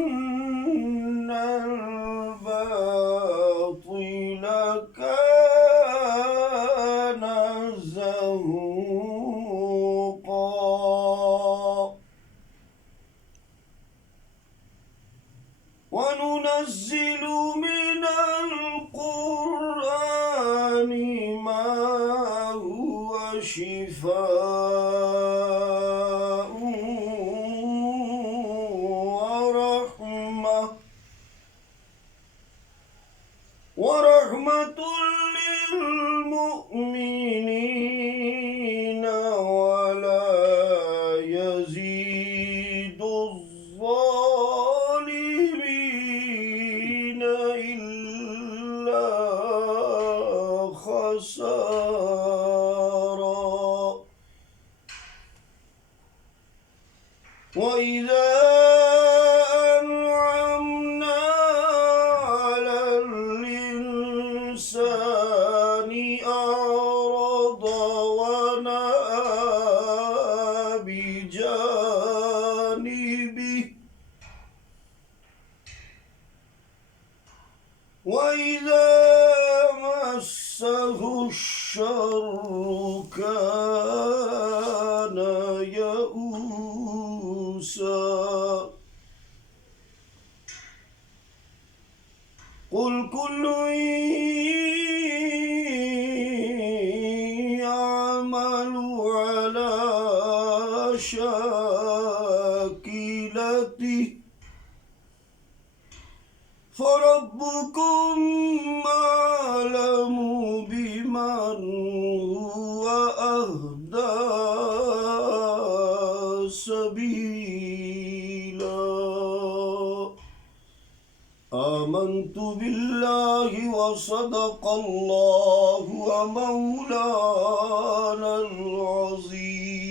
إن الباطل كان زهوقا وننزل من القرآن ما هو شفاء ورحمة للمؤمنين ولا يزيد الظالمين إلا خسارا وإذا أنعمنا على الإنسان أعرض ونأى بجانبه وإذا مسه الشر كان يئوسا قل كل يعمل على شاكلته فربكم أعلم بمن هو أهدى سبيلا آمنت بالله وصدق الله ومولانا العظيم.